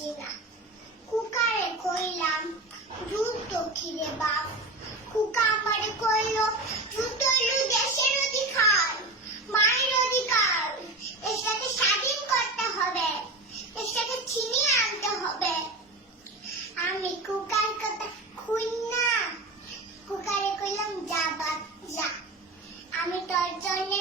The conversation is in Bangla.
বুঝি না। কুকারে কইলাম দুধ দক্ষিণে বাপ, কুকা আমারে কইলো দুধ হইল দেশের অধিকার, মায়ের অধিকার, দেশটাকে স্বাধীন করতে হবে, দেশটাকে ছিনিয়ে আনতে হবে। আমি কুকার কথা খুইনা কুকারে কইলাম যা বাপ যা, আমি তোর জন্যে